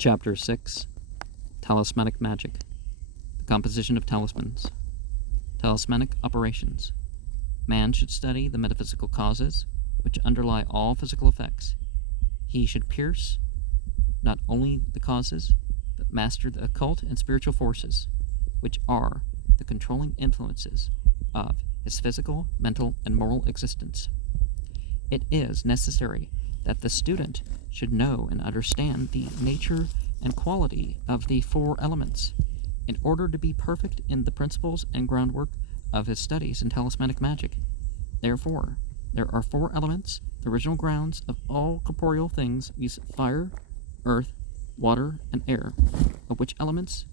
Chapter 6 Talismanic Magic. The Composition of Talismans. Talismanic Operations. Man should study the metaphysical causes which underlie all physical effects. He should pierce not only the causes, but master the occult and spiritual forces, which are the controlling influences of his physical, mental, and moral existence. It is necessary that the student should know and understand the nature and quality of the four elements in order to be perfect in the principles and groundwork of his studies in talismanic magic. Therefore, there are four elements, the original grounds of all corporeal things, viz. Fire, earth, water, and air, of which elements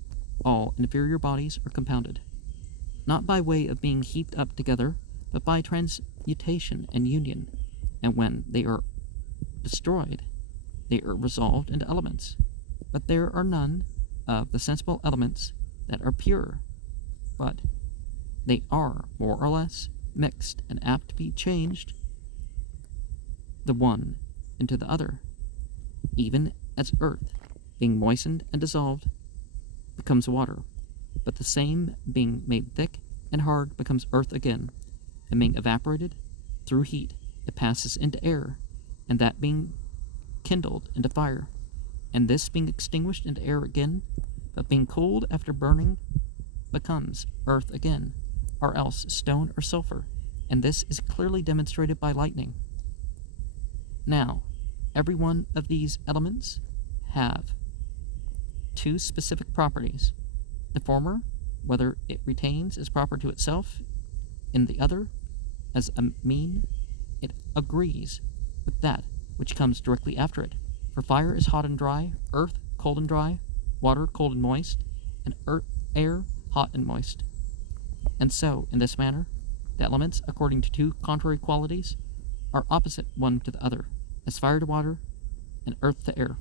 all inferior bodies are compounded, not by way of being heaped up together, but by transmutation and union, and when they are destroyed, they are resolved into elements. But there are none of the sensible elements that are pure, but they are more or less mixed and apt to be changed the one into the other, even as earth, being moistened and dissolved, becomes water, but the same being made thick and hard becomes earth again, and being evaporated through heat, it passes into air, and that being kindled into fire, and this being extinguished into air again, but being cooled after burning, becomes earth again, or else stone or sulfur, and this is clearly demonstrated by lightning. Now, every one of these elements have two specific properties. The former, whether it retains as proper to itself; in the other, as a mean, it agrees with that which comes directly after it. For fire is hot and dry, earth cold and dry, water cold and moist, and air hot and moist. And so, in this manner, the elements, according to two contrary qualities, are opposite one to the other, as fire to water and earth to air.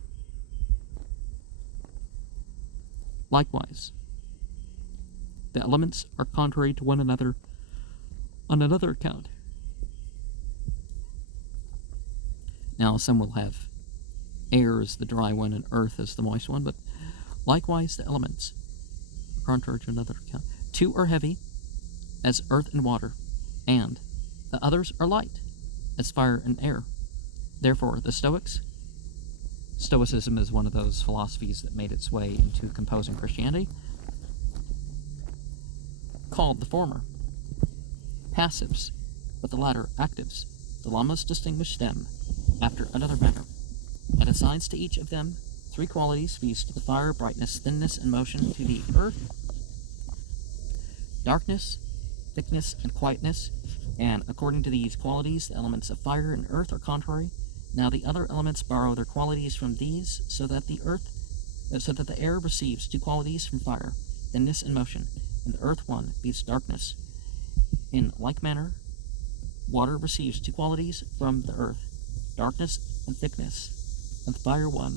Likewise, the elements are contrary to one another on another account. Now, some will have air as the dry one and earth as the moist one, but likewise the elements are contrary to another account. Two are heavy, as earth and water, and the others are light, as fire and air. Therefore, the Stoicism is one of those philosophies that made its way into composing Christianity, called the former passives, but the latter actives. The Lamas distinguish them after another manner, and assigns to each of them three qualities, viz. To the fire, brightness, thinness, and motion; to the earth, darkness, thickness, and quietness. And according to these qualities, the elements of fire and earth are contrary. Now the other elements borrow their qualities from these, so that the air receives two qualities from fire, thinness and motion, and the earth one, viz. Darkness. In like manner, water receives two qualities from the earth, darkness and thickness, and the fire one,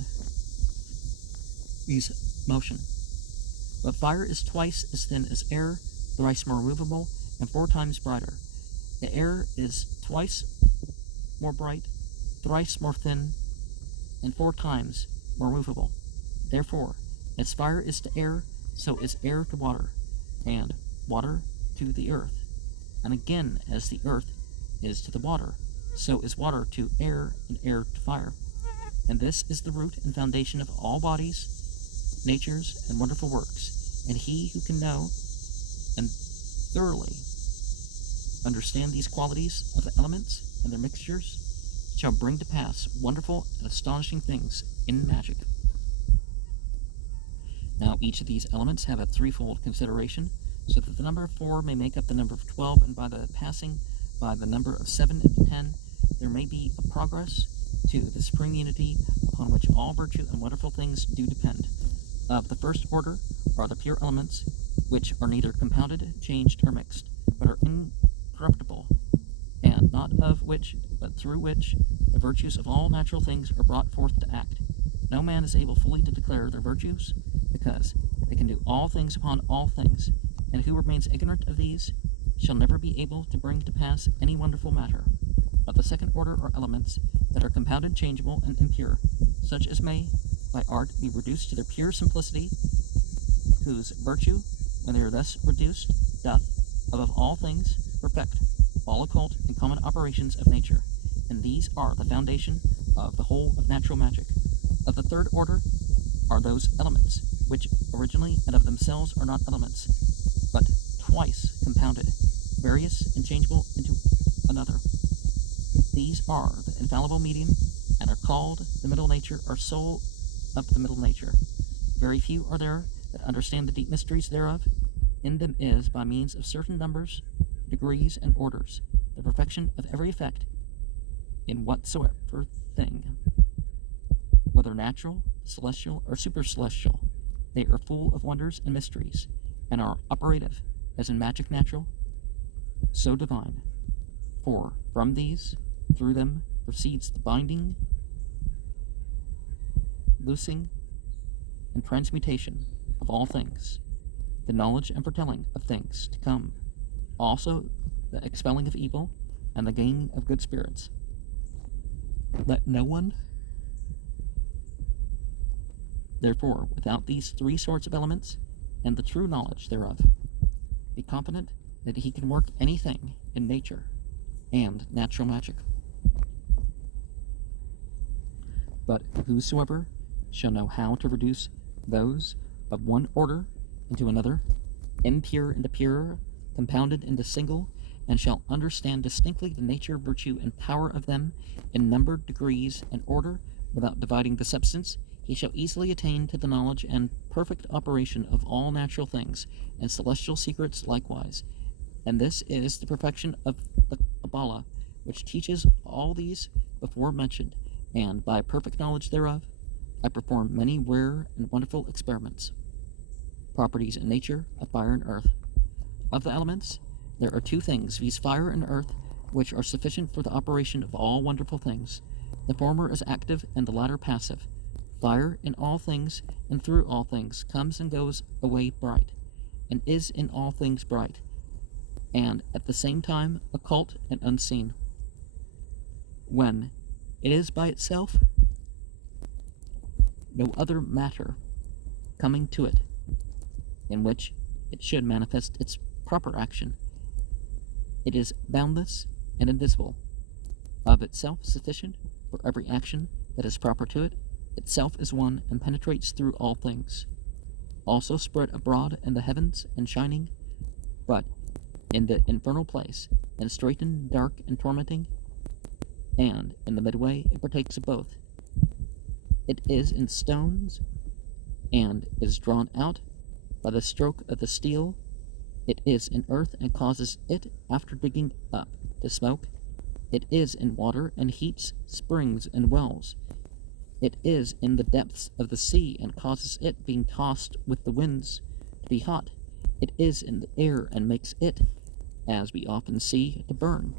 viz. Motion. But fire is twice as thin as air, thrice more movable, and four times brighter. The air is twice more bright, thrice more thin, and four times more movable. Therefore, as fire is to air, so is air to water, and water to the earth. And again, as the earth is to the water, so is water to air, and air to fire. And this is the root and foundation of all bodies, natures, and wonderful works. And he who can know and thoroughly understand these qualities of the elements and their mixtures shall bring to pass wonderful and astonishing things in magic. Now each of these elements have a threefold consideration, so that the number of 4 may make up the number of 12, and by the passing by the number of 7 into 10, there may be a progress to the supreme unity upon which all virtue and wonderful things do depend. Of the first order are the pure elements, which are neither compounded, changed, or mixed, but are incorruptible, and not of which, but through which, the virtues of all natural things are brought forth to act. No man is able fully to declare their virtues, because they can do all things upon all things, and who remains ignorant of these shall never be able to bring to pass any wonderful matter. Of the second order are elements that are compounded, changeable, and impure, such as may by art be reduced to their pure simplicity, whose virtue, when they are thus reduced, doth, above all things, perfect all occult and common operations of nature, and these are the foundation of the whole of natural magic. Of the third order are those elements, which originally and of themselves are not elements, but twice compounded, various and changeable into another. These are the infallible medium, and are called the middle nature or soul of the middle nature. Very few are there that understand the deep mysteries thereof. In them is, by means of certain numbers, degrees, and orders, the perfection of every effect in whatsoever thing, whether natural, celestial, or supercelestial. They are full of wonders and mysteries, and are operative, as in magic natural, so divine. For from these, through them, proceeds the binding, loosing, and transmutation of all things, the knowledge and foretelling of things to come, also the expelling of evil, and the gaining of good spirits. Let no one, therefore, without these three sorts of elements, and the true knowledge thereof, be confident that he can work anything in nature and natural magic. But whosoever shall know how to reduce those of one order into another, impure into purer, compounded into single, and shall understand distinctly the nature, virtue, and power of them in numbered degrees and order, without dividing the substance, he shall easily attain to the knowledge and perfect operation of all natural things, and celestial secrets likewise. And this is the perfection of the Kabbalah, which teaches all these before mentioned, and by perfect knowledge thereof, I perform many rare and wonderful experiments. Properties in nature of fire and earth. Of the elements, there are two things, viz. Fire and earth, which are sufficient for the operation of all wonderful things. The former is active, and the latter passive. Fire in all things, and through all things, comes and goes away bright, and is in all things bright, and at the same time occult and unseen. When it is by itself, no other matter coming to it, in which it should manifest its proper action, it is boundless and invisible, of itself sufficient for every action that is proper to it, itself is one, and penetrates through all things, also spread abroad in the heavens and shining, but in the infernal place, and straitened, dark, and tormenting, and in the midway it partakes of both. It is in stones, and is drawn out by the stroke of the steel. It is in earth, and causes it, after digging up, to smoke. It is in water, and heats springs and wells. It is in the depths of the sea, and causes it, being tossed with the winds, to be hot. It is in the air, and makes it, as we often see, to burn.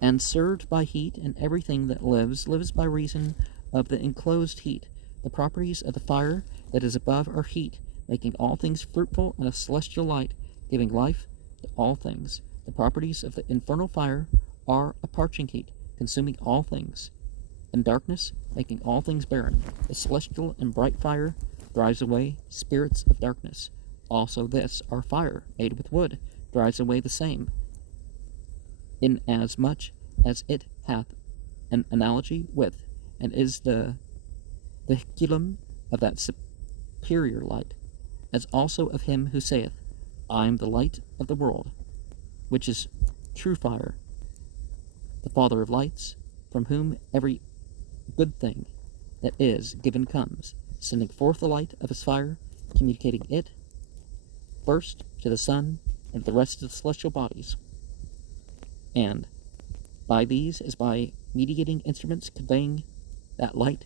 And served by heat, and everything that lives by reason of the enclosed heat. The properties of the fire that is above are heat, making all things fruitful, and a celestial light, giving life to all things. The properties of the infernal fire are a parching heat, consuming all things, and darkness, making all things barren. The celestial and bright fire drives away spirits of darkness. Also this, our fire, made with wood, drives away the same, inasmuch as it hath an analogy with, and is the vehiculum of that superior light, as also of him who saith, I am the light of the world, which is true fire, the Father of lights, from whom every good thing that is given comes, sending forth the light of his fire, communicating it first to the sun and the rest of the celestial bodies, and by these is by mediating instruments conveying that light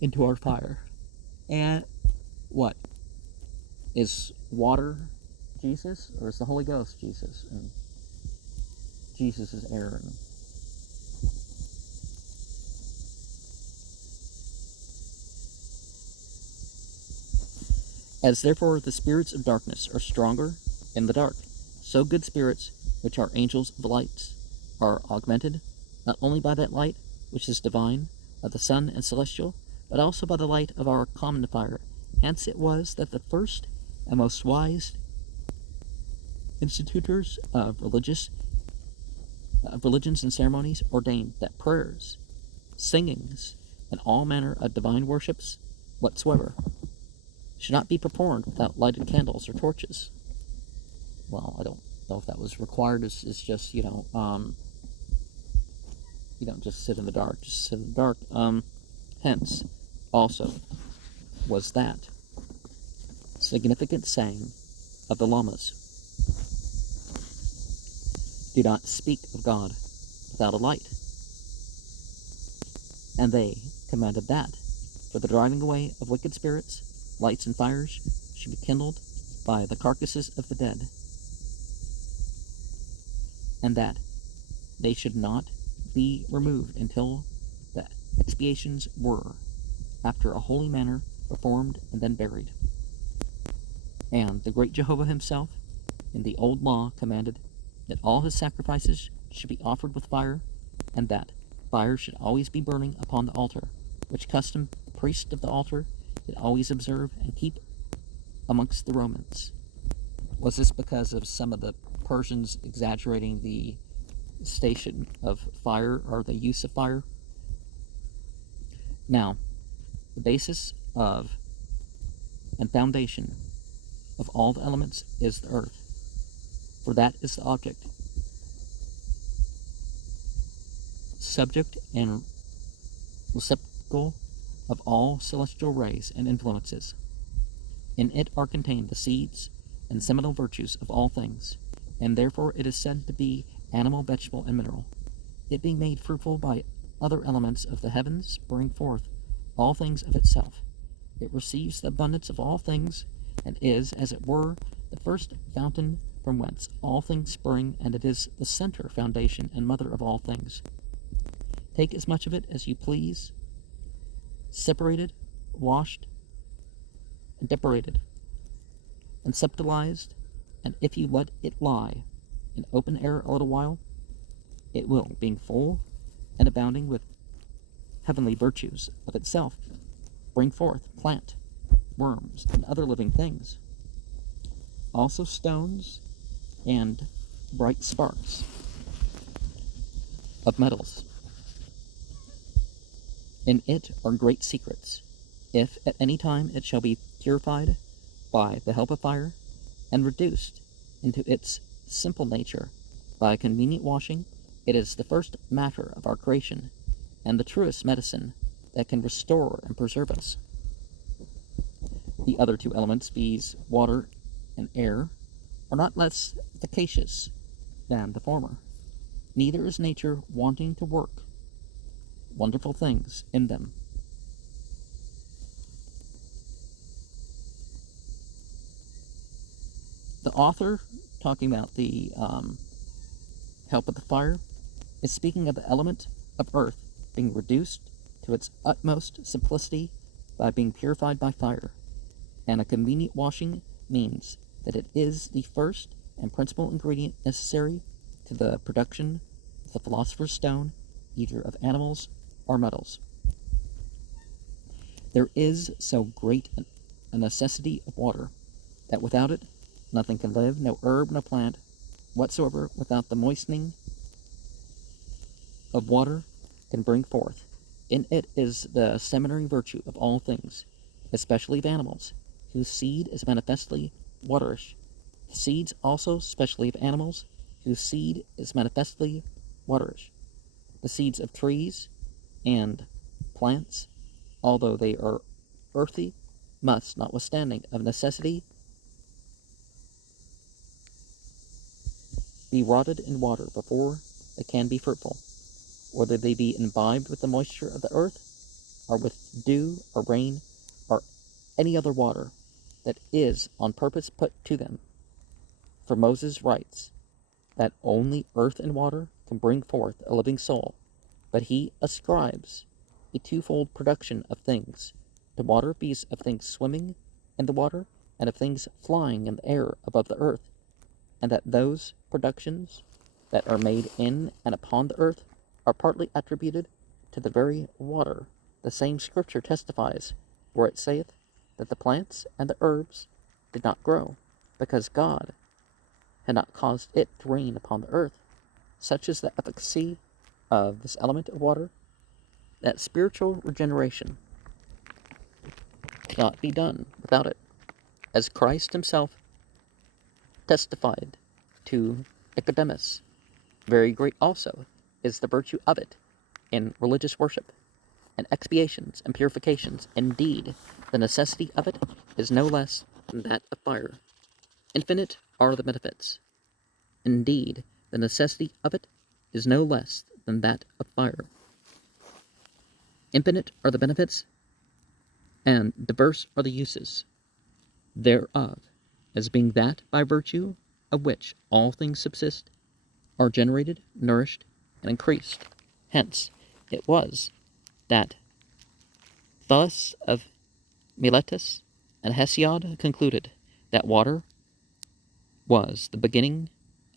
into our fire. And what is water Jesus, or is the Holy Ghost Jesus? And Jesus is air. As therefore the spirits of darkness are stronger in the dark, so good spirits, which are angels of the lights, are augmented, not only by that light, which is divine, of the sun and celestial, but also by the light of our common fire. Hence it was that the first and most wise institutors of religions and ceremonies ordained that prayers, singings, and all manner of divine worships whatsoever should not be performed without lighted candles or torches. Well, I don't know if that was required. It's just, you don't just sit in the dark. Just sit in the dark. Hence, also, was that significant saying of the lamas: do not speak of God without a light. And they commanded that, for the driving away of wicked spirits, lights and fires should be kindled by the carcasses of the dead, and that they should not be removed until the expiations were, after a holy manner, performed and then buried. And the great Jehovah himself, in the old law, commanded that all his sacrifices should be offered with fire, and that fire should always be burning upon the altar, which custom the priest of the altar did always observe and keep amongst the Romans. Was this because of some of the Persians exaggerating the station of fire, or the use of fire? Now, the basis of and foundation of all the elements is the earth, for that is the object, subject, and receptacle of all celestial rays and influences. In it are contained the seeds and seminal virtues of all things, and therefore it is said to be animal, vegetable, and mineral. It being made fruitful by other elements of the heavens, bring forth all things of itself. It receives the abundance of all things, and is, as it were, the first fountain from whence all things spring, and it is the center, foundation, and mother of all things. Take as much of it as you please, separated, washed, and depurated, and septalized, and if you let it lie in open air a little while, it will, being full and abounding with heavenly virtues of itself, bring forth plant, worms, and other living things, also stones and bright sparks of metals. In it are great secrets. If at any time it shall be purified by the help of fire, and reduced into its simple nature by a convenient washing, it is the first matter of our creation, and the truest medicine that can restore and preserve us. The other two elements, viz., water and air, are not less efficacious than the former. Neither is nature wanting to work wonderful things in them. The author, talking about the help of the fire, is speaking of the element of earth being reduced to its utmost simplicity by being purified by fire, and a convenient washing means that it is the first and principal ingredient necessary to the production of the philosopher's stone, either of animals or metals. There is so great a necessity of water, that without it nothing can live, no herb, no plant whatsoever, without the moistening of water, can bring forth. In it is the seminary virtue of all things, especially of animals, whose seed is manifestly waterish. The seeds also, specially of animals, whose seed is manifestly waterish. The seeds of trees and plants, although they are earthy, must, notwithstanding of necessity, be rotted in water before they can be fruitful, whether they be imbibed with the moisture of the earth, or with dew or rain, or any other water that is on purpose put to them. For Moses writes that only earth and water can bring forth a living soul, but he ascribes a twofold production of things, to water, viz. Of things swimming in the water, and of things flying in the air above the earth, and that those productions that are made in and upon the earth are partly attributed to the very water the same scripture testifies, where it saith that the plants and the herbs did not grow, because God had not caused it to rain upon the earth. Such is the efficacy of this element of water, that spiritual regeneration cannot be done without it, as Christ himself testified to Nicodemus. Very great also is the virtue of it in religious worship, and expiations and purifications. Indeed, the necessity of it is no less than that of fire. Infinite are the benefits. Indeed, the necessity of it is no less than that of fire. Infinite are the benefits, and diverse are the uses thereof, as being that by virtue of which all things subsist, are generated, nourished, and increased. Hence it was that Thales of Miletus and Hesiod concluded that water was the beginning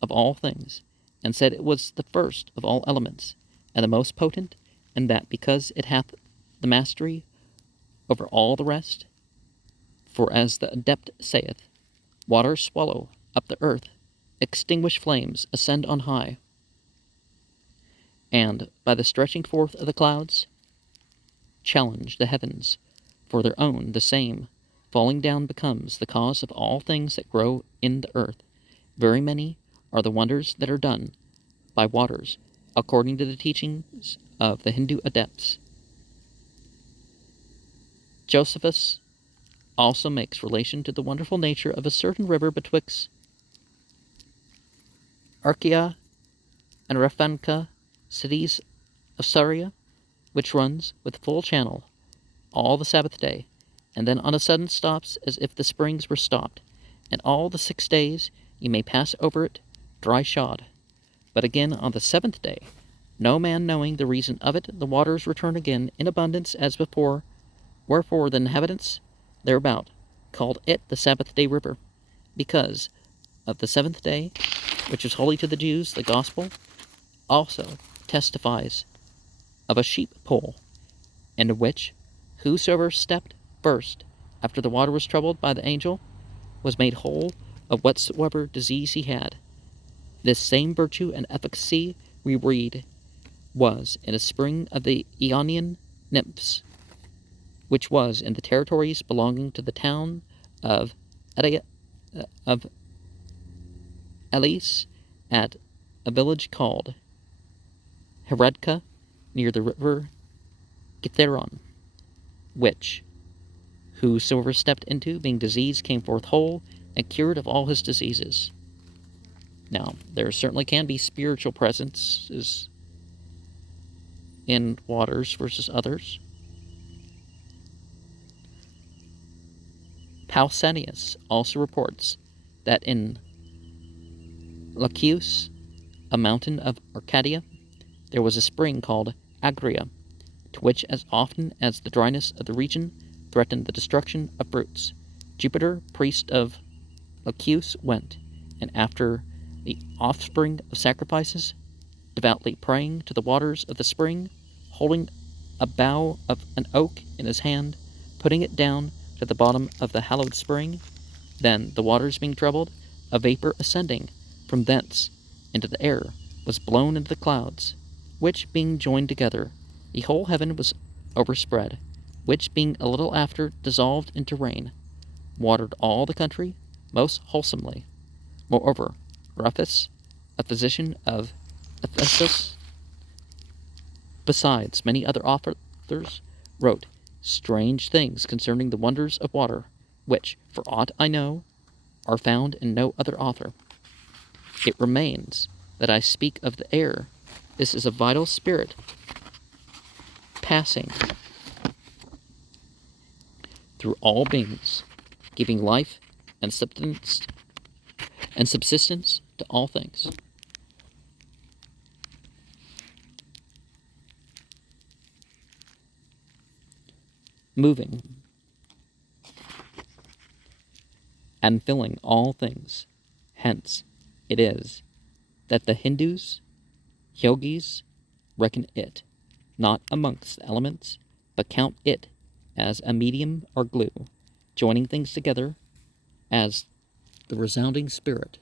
of all things, and said it was the first of all elements, and the most potent, and that because it hath the mastery over all the rest, for as the adept saith, waters swallow up the earth, extinguish flames, ascend on high, and by the stretching forth of the clouds, challenge the heavens for their own, the same falling down becomes the cause of all things that grow in the earth. Very many are the wonders that are done by waters, according to the teachings of the Hindu adepts. Josephus also makes relation to the wonderful nature of a certain river betwixt Archaea and Raphanca, cities of Syria, which runs with full channel all the Sabbath day, and then on a sudden stops as if the springs were stopped, and all the 6 days you may pass over it dry shod. But again on the 7th day, no man knowing the reason of it, the waters return again in abundance as before, wherefore the inhabitants thereabout called it the Sabbath day river, because of the 7th day, which is holy to the Jews. The gospel also testifies of a sheep pool, into which whosoever stepped first after the water was troubled by the angel was made whole of whatsoever disease he had. This same virtue and efficacy, we read, was in a spring of the Ionian nymphs, which was in the territories belonging to the town of Elis, at a village called Herodka, near the river Kithaeron, which whosoever stepped into, being diseased, came forth whole, and cured of all his diseases. Now, there certainly can be spiritual presences in waters versus others. Pausanias also reports that in Lachius, a mountain of Arcadia, there was a spring called Agria, to which as often as the dryness of the region threatened the destruction of fruits, Jupiter, priest of Lachius, went, and after the offspring of sacrifices, devoutly praying to the waters of the spring, holding a bough of an oak in his hand, putting it down to the bottom of the hallowed spring, then the waters being troubled, a vapor ascending from thence into the air was blown into the clouds, which being joined together, the whole heaven was overspread, which being a little after dissolved into rain, watered all the country most wholesomely. Moreover, Rufus, a physician of Ephesus, besides many other authors, wrote strange things concerning the wonders of water, which, for aught I know, are found in no other author. It remains that I speak of the air. This is a vital spirit passing through all beings, giving life and subsistence to all things. Moving and filling all things. Hence it is that the Hindus, yogis, reckon it not amongst the elements, but count it as a medium or glue, joining things together as the resounding spirit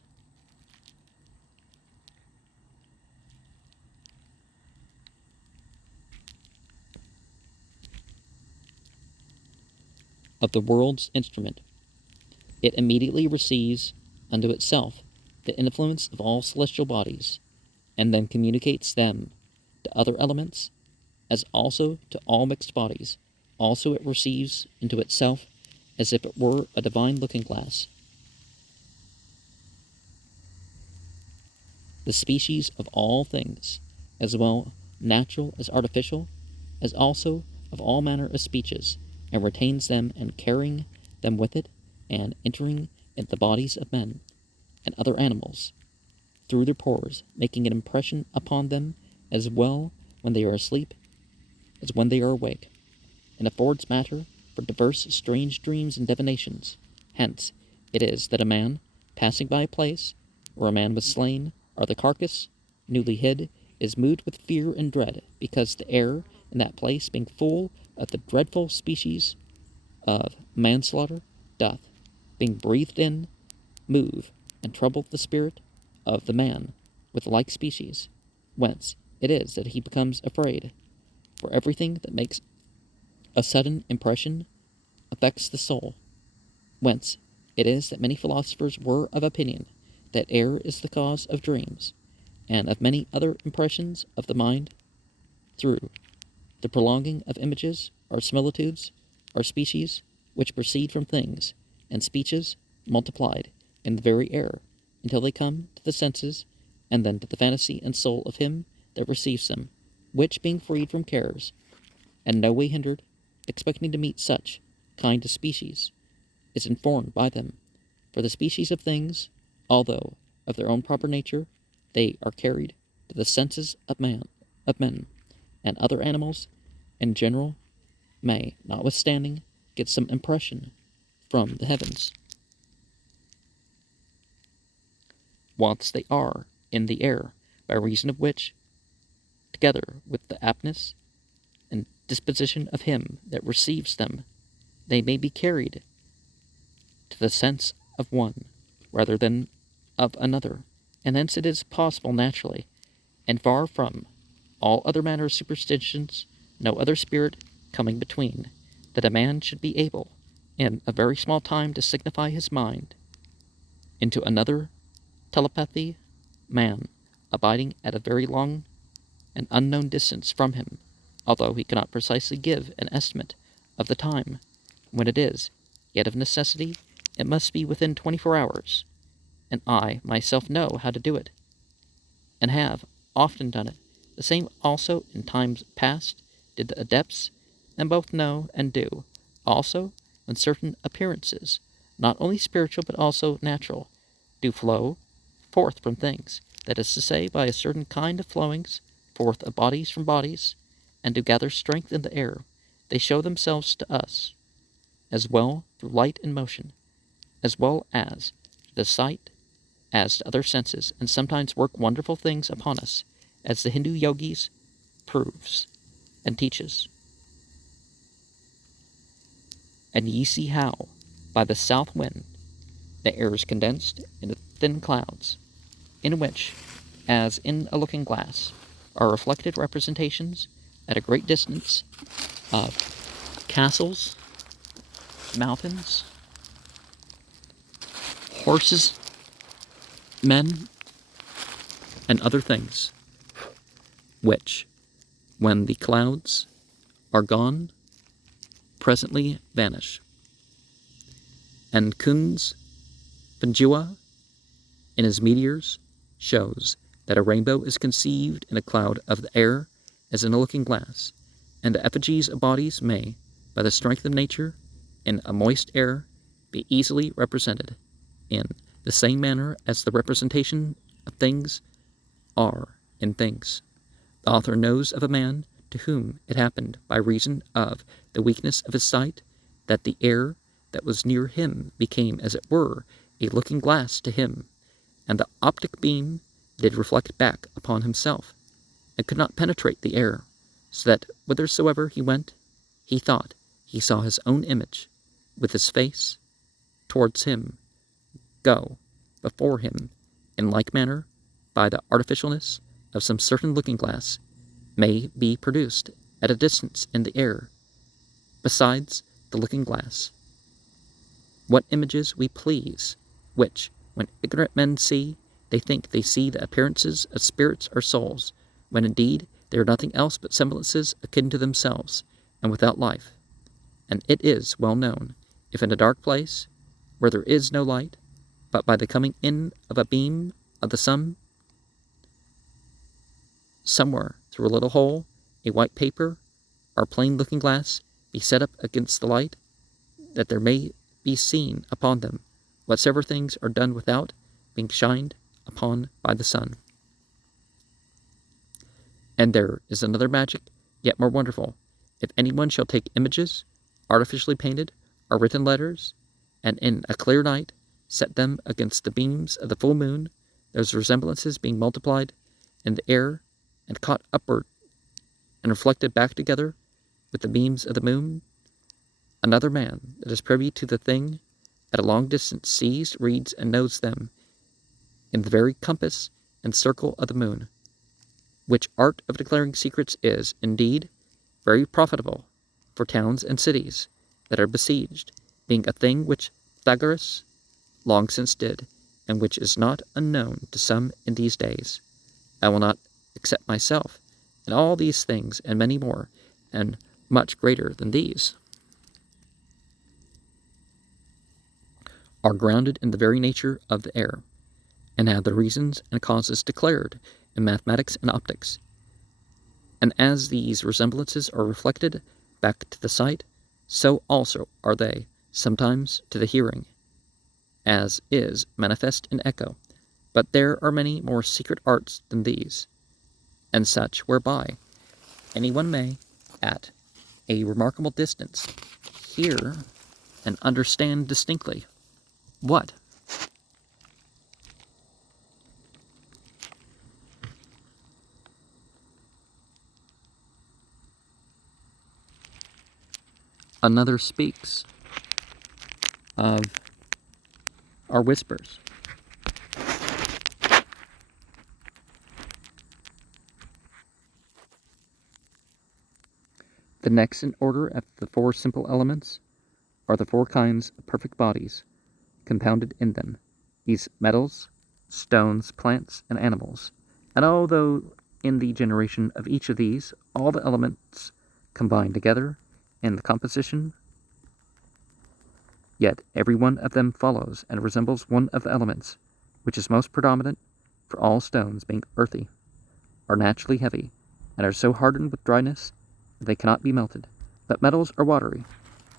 of the world's instrument. It immediately receives unto itself the influence of all celestial bodies, and then communicates them to other elements, as also to all mixed bodies. Also it receives into itself, as if it were a divine looking-glass, the species of all things, as well natural as artificial, as also of all manner of speeches, and retains them, and carrying them with it, and entering into the bodies of men and other animals through their pores, making an impression upon them as well when they are asleep as when they are awake, and affords matter for diverse strange dreams and divinations. Hence it is that a man passing by a place where a man was slain, or the carcass newly hid, is moved with fear and dread, because the air in that place, being full of the dreadful species of manslaughter, doth, being breathed in, move and trouble the spirit of the man with like species, whence it is that he becomes afraid. For everything that makes a sudden impression affects the soul, whence it is that many philosophers were of opinion that air is the cause of dreams, and of many other impressions of the mind, through the prolonging of images, or similitudes, or species, which proceed from things, and speeches multiplied in the very air, until they come to the senses, and then to the fantasy and soul of him that receives them, which, being freed from cares, and no way hindered, expecting to meet such kind of species, is informed by them. For the species of things, although of their own proper nature, they are carried to the senses of men, and other animals in general may, notwithstanding, get some impression from the heavens, whilst they are in the air, by reason of which, together with the aptness and disposition of him that receives them, they may be carried to the sense of one rather than of another, and hence it is possible naturally, and far from all other manner of superstitions, no other spirit coming between, that a man should be able in a very small time to signify his mind into another telepathy, man abiding at a very long and unknown distance from him, although he cannot precisely give an estimate of the time when it is, yet of necessity it must be within 24 hours, and I myself know how to do it, and have often done it. The same also in times past did the adepts, and both know and do. Also, when certain appearances, not only spiritual but also natural, do flow forth from things, that is to say, by a certain kind of flowings forth of bodies from bodies, and do gather strength in the air, they show themselves to us, as well through light and motion, as well as the sight, as to other senses, and sometimes work wonderful things upon us, as the Hindu yogis proves and teaches. And ye see how, by the south wind, the air is condensed into thin clouds, in which, as in a looking-glass, are reflected representations at a great distance of castles, mountains, horses, men, and other things, which, when the clouds are gone, presently vanish. And Kunz Panjua, in his meteors, shows that a rainbow is conceived in a cloud of the air as in a looking-glass, and the effigies of bodies may, by the strength of nature, in a moist air, be easily represented, in the same manner as the representation of things are in things. The author knows of a man to whom it happened, by reason of the weakness of his sight, that the air that was near him became, as it were, a looking-glass to him, and the optic beam did reflect back upon himself, and could not penetrate the air, so that whithersoever he went, he thought he saw his own image, with his face towards him, go before him in like manner, by the artificialness of some certain looking-glass, may be produced at a distance in the air, besides the looking-glass, what images we please, which, when ignorant men see, they think they see the appearances of spirits or souls, when indeed they are nothing else but semblances akin to themselves, and without life. And it is well known, if in a dark place, where there is no light, but by the coming in of a beam of the sun, somewhere through a little hole, a white paper, or plain looking-glass, be set up against the light, that there may be seen upon them whatsoever things are done without being shined upon by the sun. And there is another magic, yet more wonderful. If anyone shall take images, artificially painted, or written letters, and in a clear night set them against the beams of the full moon, those resemblances being multiplied in the air, and caught upward, and reflected back together with the beams of the moon, another man that is privy to the thing at a long distance sees, reads, and knows them in the very compass and circle of the moon, which art of declaring secrets is, indeed, very profitable for towns and cities that are besieged, being a thing which Pythagoras long since did, and which is not unknown to some in these days. I will not except myself, and all these things, and many more, and much greater than these, are grounded in the very nature of the air, and have the reasons and causes declared in mathematics and optics. And as these resemblances are reflected back to the sight, so also are they sometimes to the hearing, as is manifest in echo. But there are many more secret arts than these, and such whereby anyone may, at a remarkable distance, hear and understand distinctly what another speaks of our whispers. The next in order after the four simple elements are the four kinds of perfect bodies compounded in them, these metals, stones, plants, and animals. And although in the generation of each of these all the elements combine together in the composition, yet every one of them follows and resembles one of the elements, which is most predominant, for all stones, being earthy, are naturally heavy, and are so hardened with dryness that they cannot be melted. But metals are watery,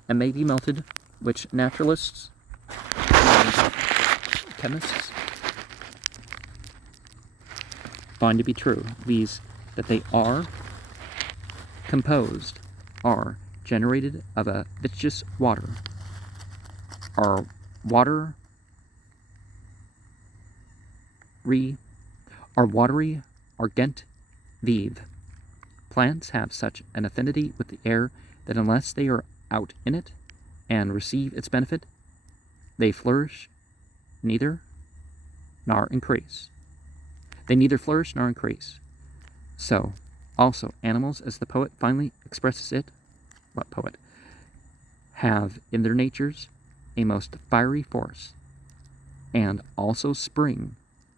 and may be melted, which naturalists and chemists find to be true, viz., that they are composed, are generated of a viscous water, are watery argent vive. Plants have such an affinity with the air that unless they are out in it and receive its benefit, they flourish neither nor increase. They neither flourish nor increase. So, also, animals, as the poet finally expresses it, what poet? Have in their natures a most fiery force, and also spring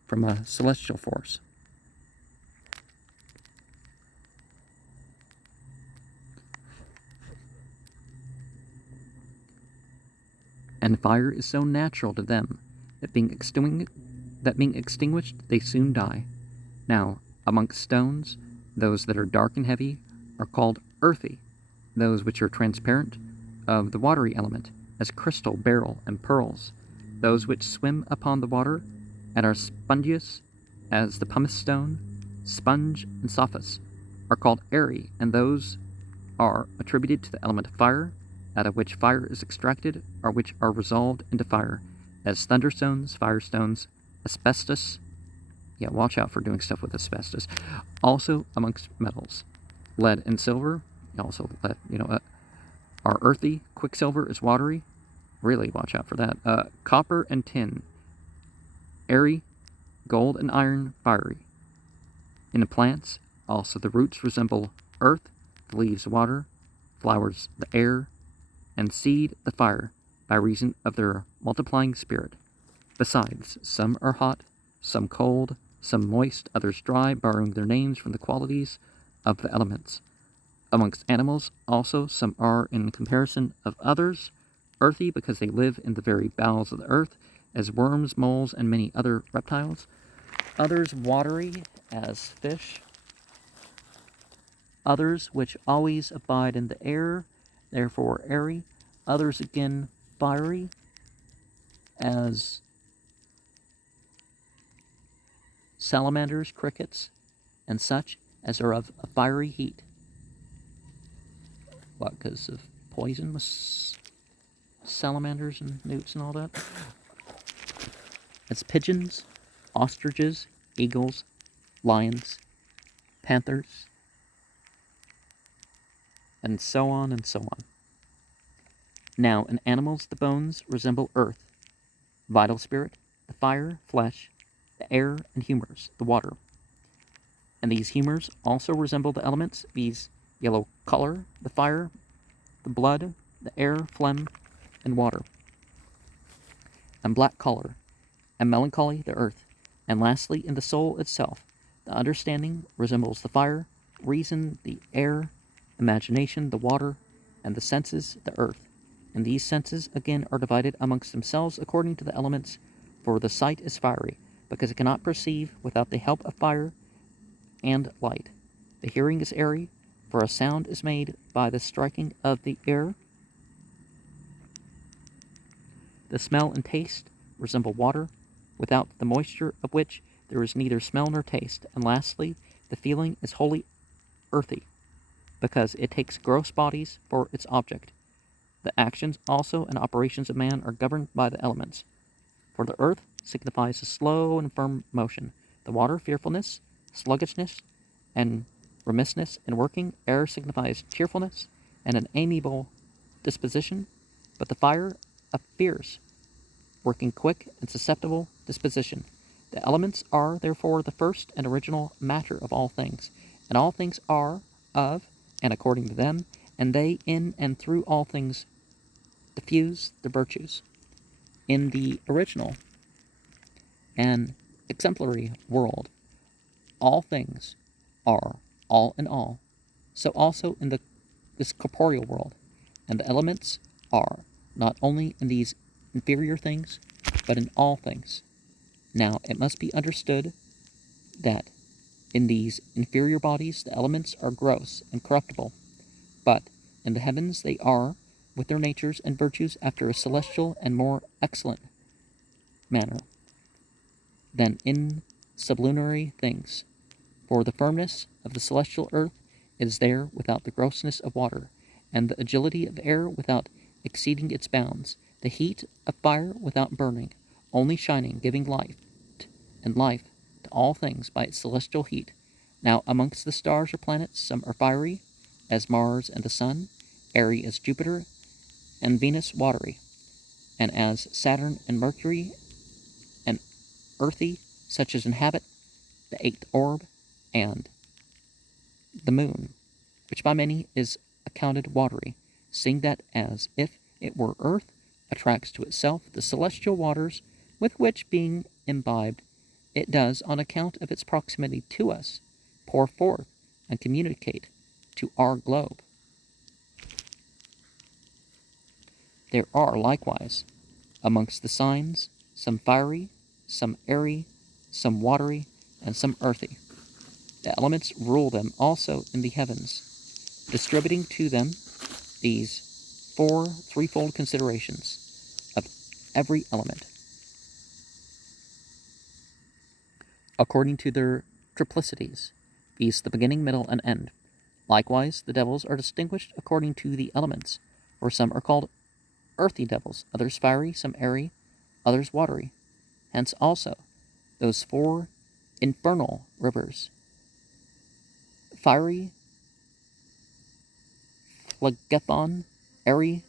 from a celestial force. And fire is so natural to them that being extinguished they soon die. Now, amongst stones, those that are dark and heavy are called earthy, those which are transparent of the watery element, as crystal, beryl, and pearls, those which swim upon the water and are spongious as the pumice stone, sponge, and sophos, are called airy, and those are attributed to the element of fire, out of which fire is extracted, or which are resolved into fire, as thunderstones, firestones, asbestos. Yeah, watch out for doing stuff with asbestos. Also amongst metals, lead and silver, also lead, are earthy, quicksilver is watery. Really watch out for that. Copper and tin, airy, gold and iron, fiery. In the plants, also the roots resemble earth, the leaves water, flowers the air, and seed the fire, by reason of their multiplying spirit. Besides, some are hot, some cold, some moist, others dry, borrowing their names from the qualities of the elements. Amongst animals, also, some are, in comparison of others, earthy, because they live in the very bowels of the earth, as worms, moles, and many other reptiles. Others watery, as fish. Others which always abide in the air, therefore airy. Others again fiery, as salamanders, crickets, and such, as are of a fiery heat. What, because of poison with salamanders and newts and all that? As pigeons, ostriches, eagles, lions, panthers, and so on and so on. Now, in animals, the bones resemble earth, vital spirit, the fire, flesh, the air, and humors, the water. And these humors also resemble the elements, viz. Yellow color, the fire, the blood, the air, phlegm, and water. And black color, and melancholy, the earth. And lastly, in the soul itself, the understanding resembles the fire, reason, the air, imagination, the water, and the senses, the earth. And these senses, again, are divided amongst themselves according to the elements, for the sight is fiery, because it cannot perceive without the help of fire and light. The hearing is airy, for a sound is made by the striking of the air. The smell and taste resemble water, without the moisture of which there is neither smell nor taste. And lastly, the feeling is wholly earthy, because it takes gross bodies for its object. The actions also and operations of man are governed by the elements. For the earth signifies a slow and firm motion, the water fearfulness, sluggishness, and remissness in working. Air signifies cheerfulness and an amiable disposition, but the fire a fierce, working quick and susceptible disposition. The elements are therefore the first and original matter of all things, and all things are of and according to them, and they in and through all things diffuse the virtues. In the original and exemplary world, all things are all in all. So also in this corporeal world, and the elements are not only in these inferior things, but in all things. Now it must be understood that in these inferior bodies the elements are gross and corruptible, but in the heavens they are, with their natures and virtues, after a celestial and more excellent manner than in sublunary things. For the firmness of the celestial earth is there without the grossness of water, and the agility of air without exceeding its bounds, the heat of fire without burning, only shining, giving life to all things by its celestial heat. Now amongst the stars or planets some are fiery, as Mars and the Sun, airy as Jupiter, and Venus watery, and as Saturn and Mercury, and earthy, such as inhabit the eighth orb, and the moon, which by many is accounted watery, seeing that as if it were earth, attracts to itself the celestial waters, with which being imbibed, it does, on account of its proximity to us, pour forth and communicate to our globe. There are likewise amongst the signs some fiery, some airy, some watery, and some earthy. The elements rule them also in the heavens, distributing to them these four threefold considerations of every element, according to their triplicities, viz. The beginning, middle, and end. Likewise, the devils are distinguished according to the elements, for some are called earthy devils, others fiery, some airy, others watery. Hence also those four infernal rivers, fiery, phlegethon, airy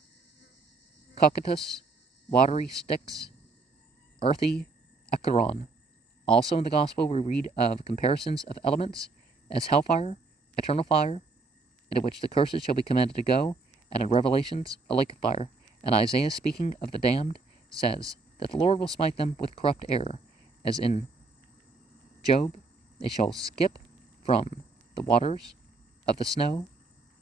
cocytus, watery Styx, earthy Acheron. Also in the Gospel we read of comparisons of elements as hellfire, eternal fire, into which the cursed shall be commanded to go, and in Revelations a lake of fire. And Isaiah, speaking of the damned, says that the Lord will smite them with corrupt air, as in Job, they shall skip from the waters of the snow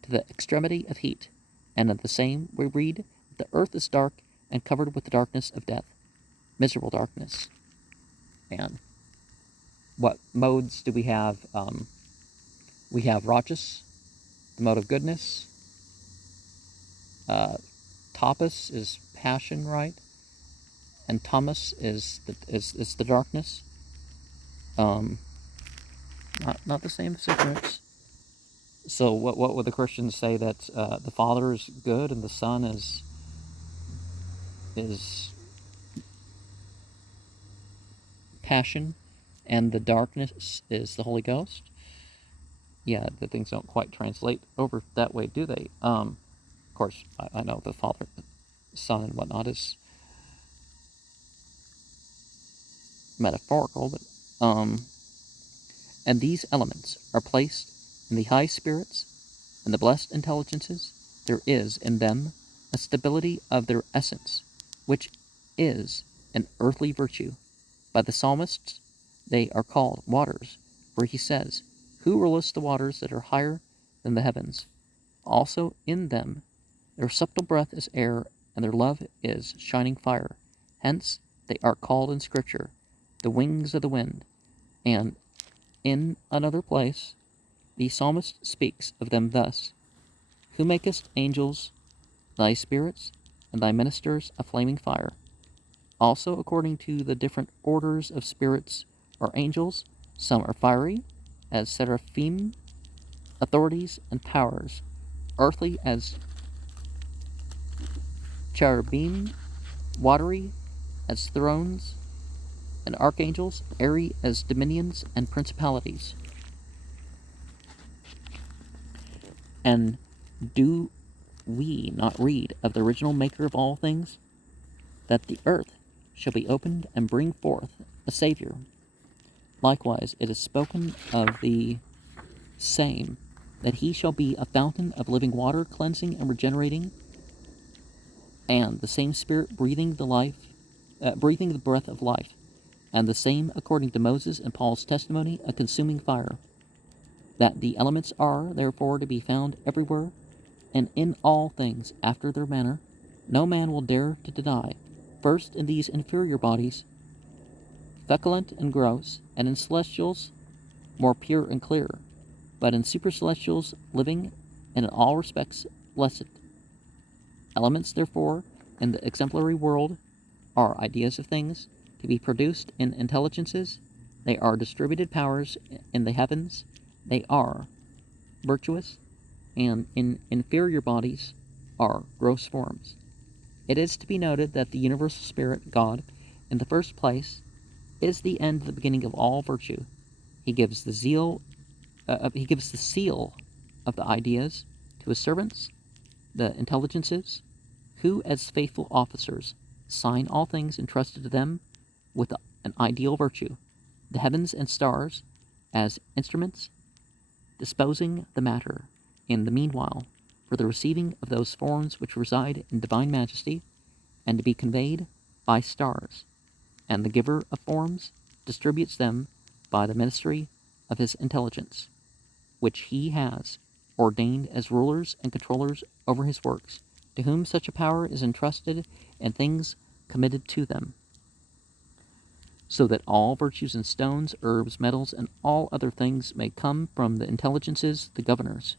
to the extremity of heat. And of the same we read, the earth is dark and covered with the darkness of death, miserable darkness. And what modes do we have? We have Rajas, the mode of goodness. Tapas is passion, right? And tamas is the darkness. Not the same as ignorance. So what would the Christians say, that the Father is good and the Son is passion, and the darkness is the Holy Ghost? Yeah, the things don't quite translate over that way, do they? Of course, I know the Father, Son, and whatnot is metaphorical, but and these elements are placed in the high spirits and the blessed intelligences. There is in them a stability of their essence, which is an earthly virtue. By the psalmists they are called waters, for he says, "Who ruleth the waters that are higher than the heavens?" Also in them their subtle breath is air, and their love is shining fire. Hence they are called in Scripture the wings of the wind. And in another place the psalmist speaks of them thus: "Who makest angels thy spirits, and thy ministers a flaming fire." Also, according to the different orders of spirits or angels, some are fiery, as seraphim, authorities and powers; earthly, as cherubim; watery, as thrones and archangels; airy, as dominions and principalities. And do we not read of the original Maker of all things, that the earth shall be opened and bring forth a Saviour? Likewise it is spoken of the same, that he shall be a fountain of living water, cleansing and regenerating, and the same Spirit breathing the breath of life, and the same, according to Moses and Paul's testimony, a consuming fire. That the elements are, therefore, to be found everywhere, and in all things after their manner, no man will dare to deny. First, in these inferior bodies, feculent and gross, and in celestials, more pure and clear, but in supercelestials, living, and in all respects blessed. Elements, therefore, in the exemplary world are ideas of things to be produced in intelligences. They are distributed powers in the heavens. They are virtuous, and in inferior bodies are gross forms. It is to be noted that the universal Spirit, God, in the first place, is the end and the beginning of all virtue. He gives the seal of the ideas to his servants, the intelligences, who, as faithful officers, sign all things entrusted to them with an ideal virtue, the heavens and stars, as instruments, disposing the matter, in the meanwhile, for the receiving of those forms which reside in divine majesty, and to be conveyed by stars. And the giver of forms distributes them by the ministry of his intelligence, which he has ordained as rulers and controllers over his works, to whom such a power is entrusted and things committed to them, so that all virtues in stones, herbs, metals, and all other things may come from the intelligences, the governors.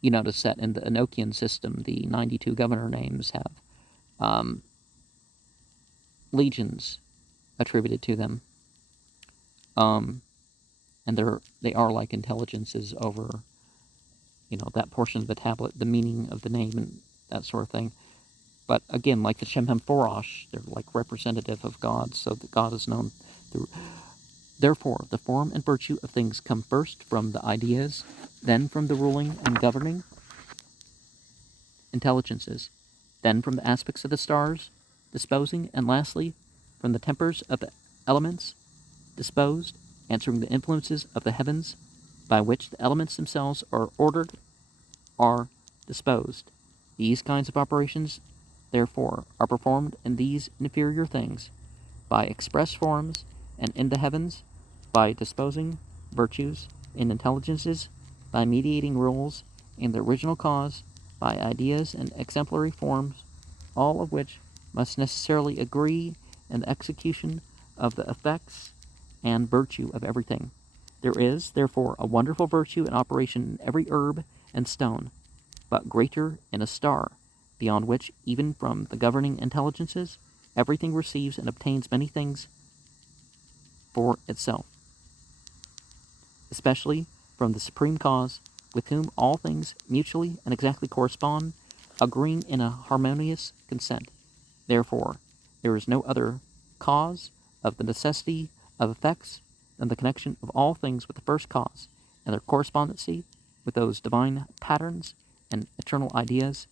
You notice that in the Enochian system, the 92 governor names have legions attributed to them, and they are like intelligences over, that portion of the tablet, the meaning of the name, and that sort of thing. But again, like the Shem Ham Forosh, they're like representative of God, so that God is known through Therefore, the form and virtue of things come first from the ideas, then from the ruling and governing intelligences, then from the aspects of the stars, disposing, and lastly, from the tempers of the elements, disposed, answering the influences of the heavens, by which the elements themselves are ordered, are disposed. These kinds of operations, therefore, are performed in these inferior things, by express forms, and in the heavens, by disposing virtues in intelligences, by mediating rules in the original cause, by ideas and exemplary forms, all of which must necessarily agree in the execution of the effects and virtue of everything. There is, therefore, a wonderful virtue in operation in every herb and stone, but greater in a star, beyond which, even from the governing intelligences, everything receives and obtains many things for itself, especially from the supreme cause, with whom all things mutually and exactly correspond, agreeing in a harmonious consent. Therefore, there is no other cause of the necessity of effects than the connection of all things with the first cause, and their correspondency with those divine patterns and eternal ideas,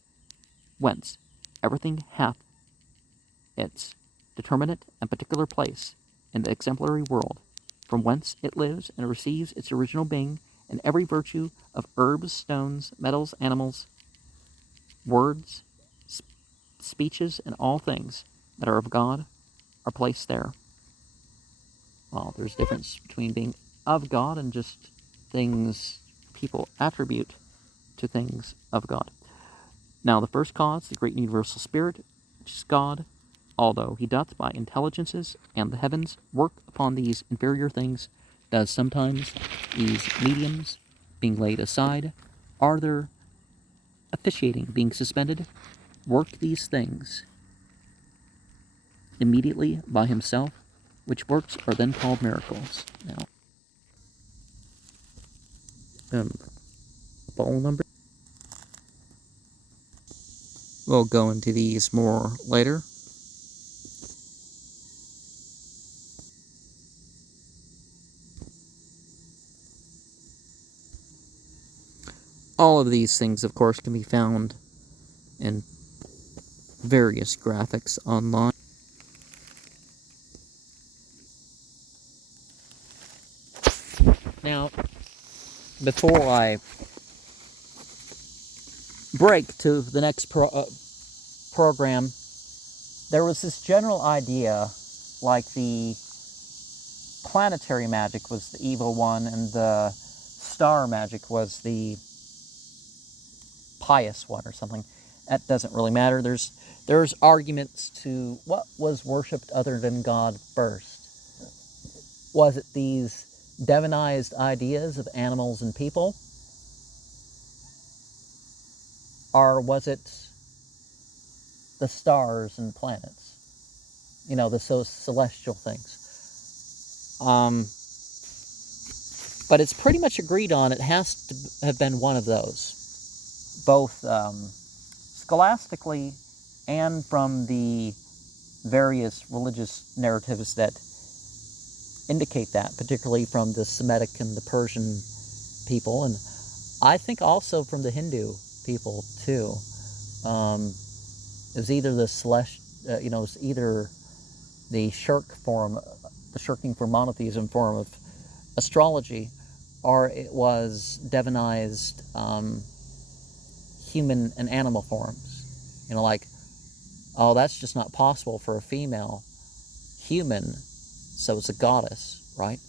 whence everything hath its determinate and particular place in the exemplary world, from whence it lives and receives its original being, and every virtue of herbs, stones, metals, animals, words, speeches, and all things that are of God are placed there. Well, there's a difference between being of God and just things people attribute to things of God. Now, the first cause, the great universal spirit, which is God, although he doth by intelligences and the heavens work upon these inferior things, does sometimes, these mediums being laid aside, are there officiating being suspended, work these things immediately by himself, which works are then called miracles. Now, phone number. We'll go into these more later. All of these things, of course, can be found in various graphics online. Now, before I break to the next program, there was this general idea, like the planetary magic was the evil one and the star magic was the pious one or something. That doesn't really matter. There's arguments to what was worshipped other than God first. Was it these divinized ideas of animals and people? Or was it the stars and planets? You know, the celestial things. But it's pretty much agreed on it has to have been one of those, both scholastically and from the various religious narratives that indicate that, particularly from the Semitic and the Persian people, and I think also from the Hindu people too. It was either the it was either the shirking for monotheism form of astrology, or it was divinized human and animal forms. You know, like, oh, that's just not possible for a female human, so it's a goddess, right?